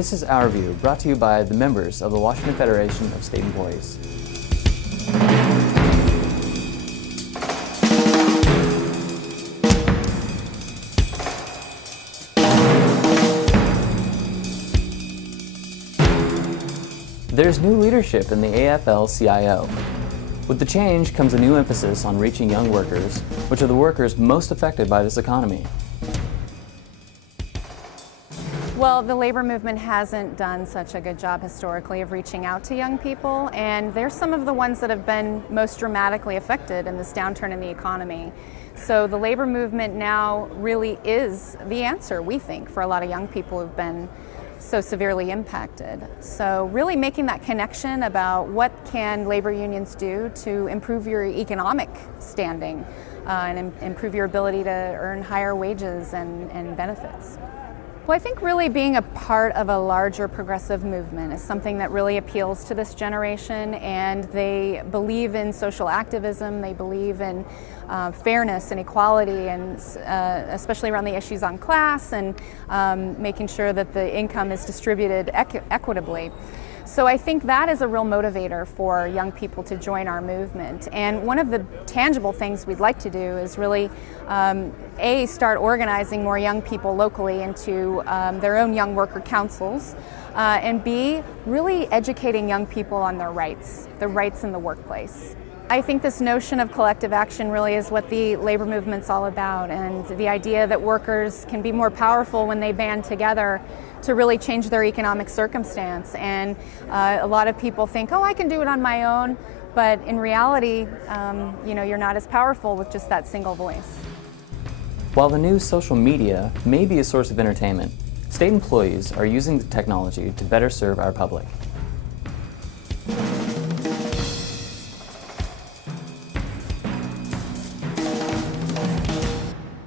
This is Our View, brought to you by the members of the Washington Federation of State Employees. There's new leadership in the AFL-CIO. With the change comes a new emphasis on reaching young workers, which are the workers most affected by this economy. Well, the labor movement hasn't done such a good job historically of reaching out to young people, and they're some of the ones that have been most dramatically affected in this downturn in the economy. So the labor movement now really is the answer, we think, for a lot of young people who've been so severely impacted. So really making that connection about what can labor unions do to improve your economic standing and improve your ability to earn higher wages and benefits. Well, I think really being a part of a larger progressive movement is something that really appeals to this generation, and they believe in social activism, they believe in fairness and equality, and especially around the issues on class and making sure that the income is distributed equitably. So I think that is a real motivator for young people to join our movement. And one of the tangible things we'd like to do is really, A, start organizing more young people locally into their own young worker councils, and B, really educating young people on their rights in the workplace. I think this notion of collective action really is what the labor movement's all about, and the idea that workers can be more powerful when they band together to really change their economic circumstance. And a lot of people think, oh, I can do it on my own, but in reality, you're not as powerful with just that single voice. While the new social media may be a source of entertainment, state employees are using the technology to better serve our public.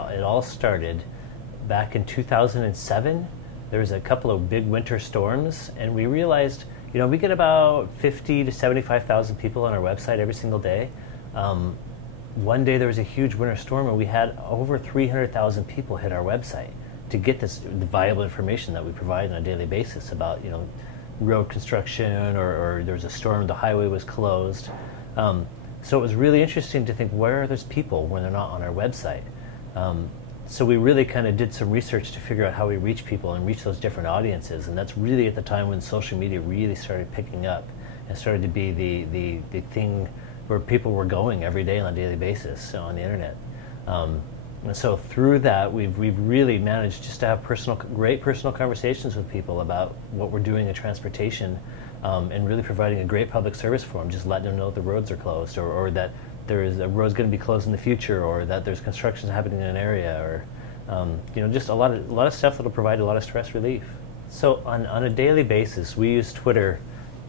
It all started back in 2007. There was a couple of big winter storms, and we realized, we get about 50 to 75,000 people on our website every single day. One day there was a huge winter storm, and we had over 300,000 people hit our website to get the viable information that we provide on a daily basis about, road construction, or there was a storm, the highway was closed. So it was really interesting to think, where are those people when they're not on our website? So we really kind of did some research to figure out how we reach people and reach those different audiences, and that's really at the time when social media really started picking up and started to be the thing where people were going every day on a daily basis on the internet. And so through that, we've really managed just to have great personal conversations with people about what we're doing in transportation, and really providing a great public service for them, just letting them know that the roads are closed, or that there is a road's going to be closed in the future, or that there's construction happening in an area, or just a lot of stuff that'll provide a lot of stress relief. So on a daily basis, we use Twitter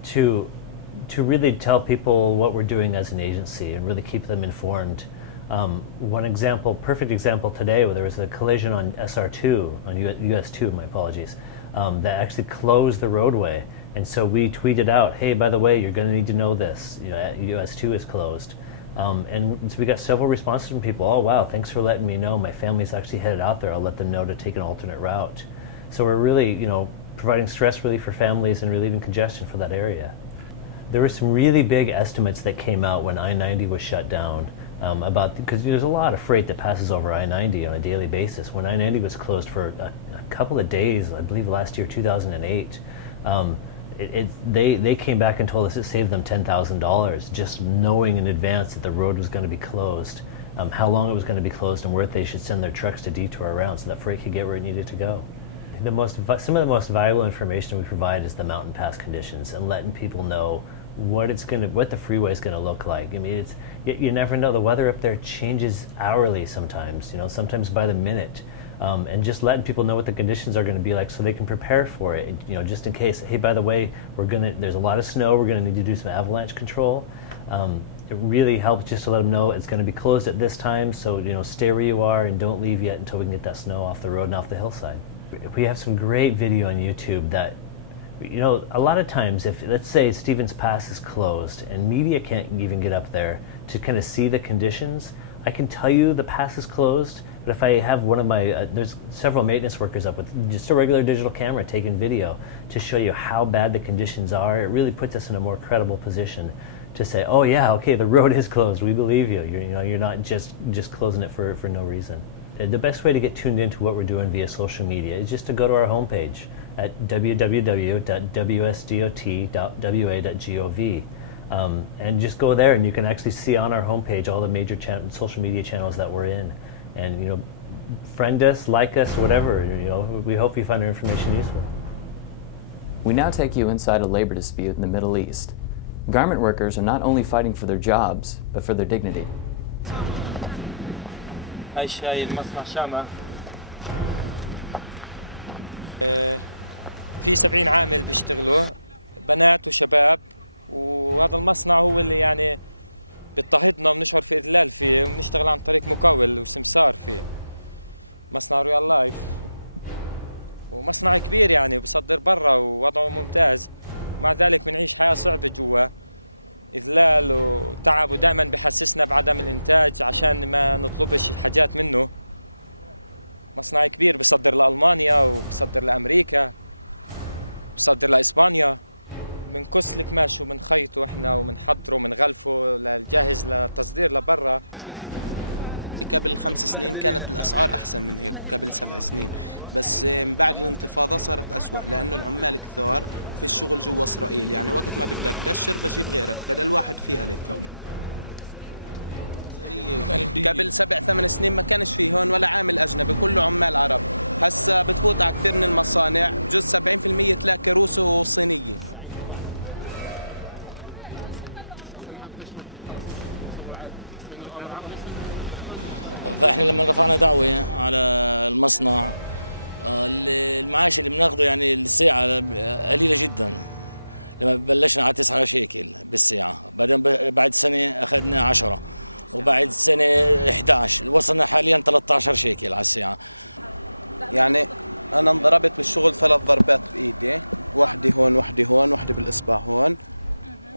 to really tell people what we're doing as an agency and really keep them informed. Perfect example today, where there was a collision on SR2, on US 2, my apologies, that actually closed the roadway. And so we tweeted out, hey, by the way, you're going to need to know this, US 2 is closed. And so we got several responses from people. Oh, wow, thanks for letting me know. My family's actually headed out there. I'll let them know to take an alternate route. So we're really, providing stress relief for families and relieving congestion for that area. There were some really big estimates that came out when I-90 was shut down, because there's a lot of freight that passes over I-90 on a daily basis. When I-90 was closed for a couple of days, I believe last year, 2008, they came back and told us it saved them $10,000 just knowing in advance that the road was going to be closed, how long it was going to be closed, and where they should send their trucks to detour around so that freight could get where it needed to go. Some of the most valuable information we provide is the mountain pass conditions and letting people know what the freeway is going to look like. I mean, you never know. The weather up there changes hourly sometimes, sometimes by the minute. And just letting people know what the conditions are going to be like so they can prepare for it. Just in case, hey, by the way, there's a lot of snow, we're going to need to do some avalanche control. It really helps just to let them know it's going to be closed at this time, so stay where you are and don't leave yet until we can get that snow off the road and off the hillside. We have some great video on YouTube that, a lot of times, if let's say Stevens Pass is closed and media can't even get up there to kind of see the conditions, I can tell you the pass is closed, but if I have one of my, there's several maintenance workers up with just a regular digital camera taking video to show you how bad the conditions are, it really puts us in a more credible position to say, oh yeah, okay, the road is closed, we believe you. You're not just closing it for no reason. The best way to get tuned into what we're doing via social media is just to go to our homepage at www.wsdot.wa.gov. And just go there and you can actually see on our homepage all the major social media channels that we're in. And friend us, like us, whatever. We hope you find our information useful. We now take you inside a labor dispute in the Middle East. Garment workers are not only fighting for their jobs, but for their dignity. هاي شاي المصنع شامة في 70 عامل بيشتغلوا بنات وشباب، وهذا المصنع هو اللي يعني بيضطهدنا وبنشعر في إذلال فيه، وبنشتغل عن طريق مقاول وسمسار فيه. مصنع رويال لايف ومصنع كبير يعني بصدر برا ووضعه ممتاز، مع ذلك بنعيش حياة صعبة جوا، إذلال وتعب، ودائما بحسسنا بعدم الإنتاج عشان ما نطلبش حاجات منه. مصنع كبير بصدر لألمانيا وبصدر لأمريكا، بصدر لإسبانيا. بنكس القماش وبنخيطه احنا وبنحضره وبنغلفه للجاهز للتصدير لبرا. قبل 5 سنين كانت الأسعار أحسن من هيك، وقبل 7 سنين، بس من بعد الانتفاضة صارت أسوأ، لأنه العمال كثار في الشغل جوا إسرائيل. يعني وقت ما بدك تدشر بجيب غيرك، بدل واحد في ألف. قبل 7-8 سنين ما كانش فيه هون ولا عامل أجنبي، كله عمال عرب. هسا بتفوت على كثير من المصانع بجوز 70% تلاقي روسي وصينية. فاحنا لما رفعنا دعوة على المصنع، المعاش اللي بناخده يعني الساعة قليلة جدا. لما بلشنا على 9 شيكل بالساعة، بعدين بعد سنة أخذنا 10، وبعد سنة 11، وصلنا حاليا 13 شيكل على الساعة. يعني أنا انضربت بالشغل 3 ضربات بإيدي، واحدة هون واحدة هون واحدة بالإصبع هون،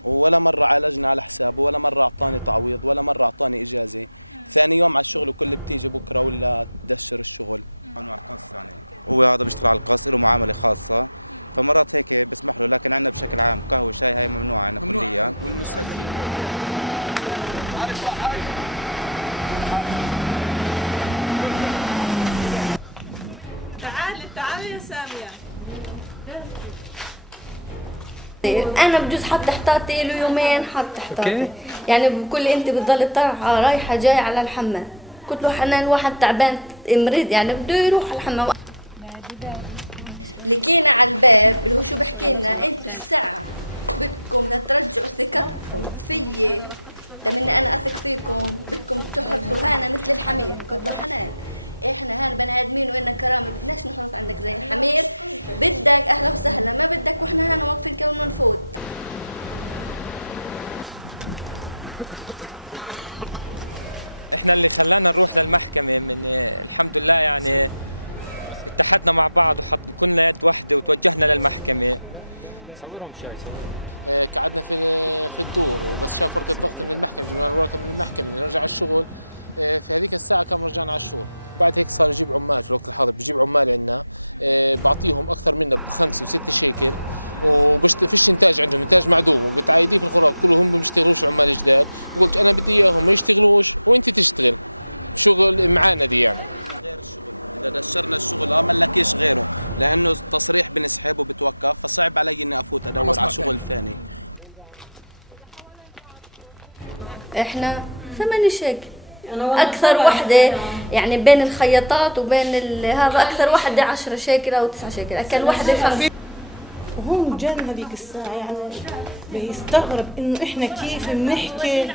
ولا مرة عالجنا على حسابه، ولا مرة أعطاني تعويض، ولا مرة أعطاني إجازة. ثاني يوم على الشغل وكل بتيجي بكرة ولا تدشر الشغل. يعني هو هذا بيشتغل على القص، له معاملة خاصة، فمرات هيك بسمح له، لكن عندنا بشكل عام قهوة شاي هاي ممنوعة عندنا كليا. والمسجل تعالي يا سامية. انا بجوز حتى احتاطي له يومين، حتى احتاطي يعني بقول انت بتضل طالعه رايحه جاي على الحمام. قلت له حنان واحد تعبان مريض يعني بده يروح على الحمام. لقينا على الباب اللي هو شو بحكي لنا، انتوا الساعه بدكم ترجعوا ثقتكم فيي، مني انا اثق فيكم، بدكم تحرصوا هانا مثل الحمير. قلت له حنان احنا هان بني ادمين وإلنا كرامه، بدناش نحرص عندك زي الحمير، بدك اهلا وسهلا، ما بدك واحنا هان واقفين كون نفوت. احنا اللي خلانا نروح للمحكمة من الحمد لله يعني اتحدنا مع بعض كنا يد واحدة وتوجهنا للمحكمة. قعدنا في الدور، وبس شاف ورقة ضغط من المحكمة، جبنا الورقة من المحكمة نرجع على الشغل. في هذيك الساعة كان رجعنا على الشغل. بعد هيك صار يجيب عمال في الوقت الحاضر، بجيب عمال عندنا بعطيهم أكثر منا ب5 و6 شيكل، وفيش إنتاج عندهم، إنتاج معدوم، وبتعايدين في الخراج كلهم ما بيشتغلوش عمال جداد. قلت أنا بدي إياهم ما يشتغلوش وأنت تشتغل شغل معانا دي يعني. غير الشغل إذا دشرنا الشغل ما لكيش غيره، لأنه التصريح بنسحب وبتوقف، فصعب علي إني أفوت أدور على شغل ثاني. إحنا 8 شيكل أكثر وحدة يعني بين الخياطات وبين هذا، أكثر وحدة 10 شيكل أو 9 شيكل، أكل وحدة 5. وهون جانا هذيك الساعة يعني بيستغرب إنه إحنا كيف بنحكي.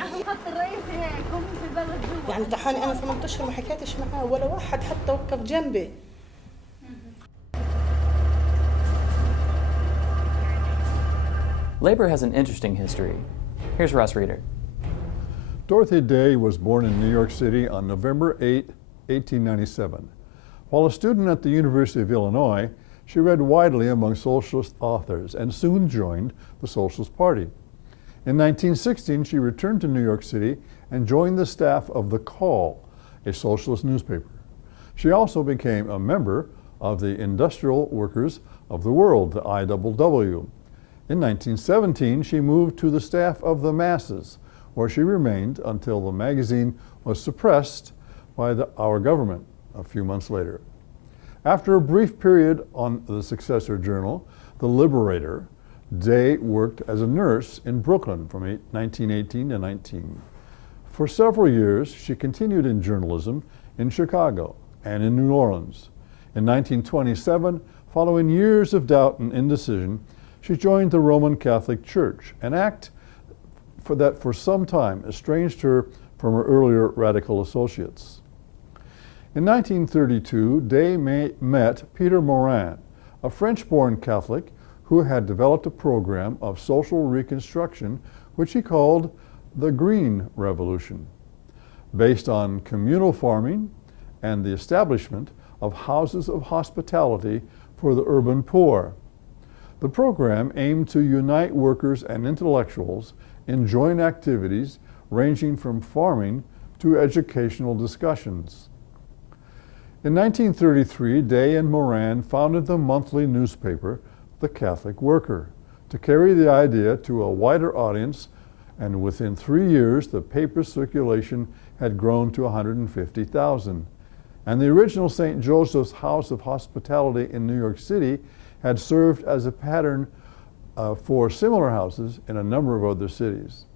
يعني تحاني أنا 8 أشهر ما حكيتش معاه ولا واحد حتى وقف جنبي. Labor has an interesting history. Here's Russ Reeder. Dorothy Day was born in New York City on November 8, 1897. While a student at the University of Illinois, she read widely among socialist authors and soon joined the Socialist Party. In 1916, she returned to New York City and joined the staff of The Call, a socialist newspaper. She also became a member of the Industrial Workers of the World, the IWW. In 1917, she moved to the staff of The Masses, where she remained until the magazine was suppressed by our government a few months later. After a brief period on the successor journal, The Liberator, Day worked as a nurse in Brooklyn from 1918 to 19. For several years, she continued in journalism in Chicago and in New Orleans. In 1927, following years of doubt and indecision, she joined the Roman Catholic Church, an act that for some time estranged her from her earlier radical associates. In 1932, Day met Peter Morin, a French-born Catholic who had developed a program of social reconstruction which he called the Green Revolution, based on communal farming and the establishment of houses of hospitality for the urban poor. The program aimed to unite workers and intellectuals in joint activities ranging from farming to educational discussions. In 1933, Day and Morin founded the monthly newspaper, The Catholic Worker, to carry the idea to a wider audience, and within 3 years, the paper's circulation had grown to 150,000. And the original St. Joseph's House of Hospitality in New York City had served as a pattern for similar houses in a number of other cities.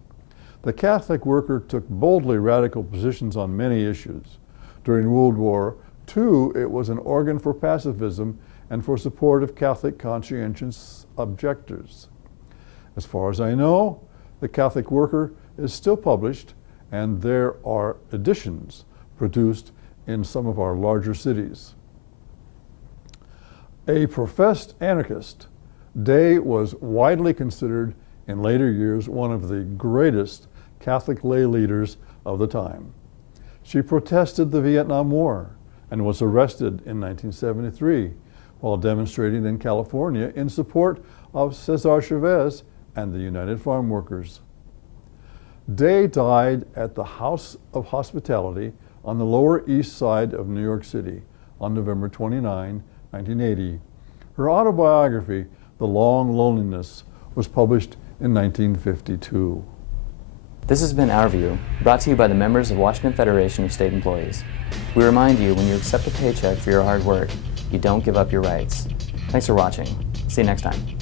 The Catholic Worker took boldly radical positions on many issues. During World War II, it was an organ for pacifism and for support of Catholic conscientious objectors. As far as I know, The Catholic Worker is still published, and there are editions produced in some of our larger cities. A professed anarchist, Day was widely considered in later years one of the greatest Catholic lay leaders of the time. She protested the Vietnam War and was arrested in 1973 while demonstrating in California in support of Cesar Chavez and the United Farm Workers. Day died at the House of Hospitality on the Lower East Side of New York City on November 29, 1980. Her autobiography, The Long Loneliness, was published in 1952. This has been Our View, brought to you by the members of Washington Federation of State Employees. We remind you, when you accept a paycheck for your hard work, you don't give up your rights. Thanks for watching. See you next time.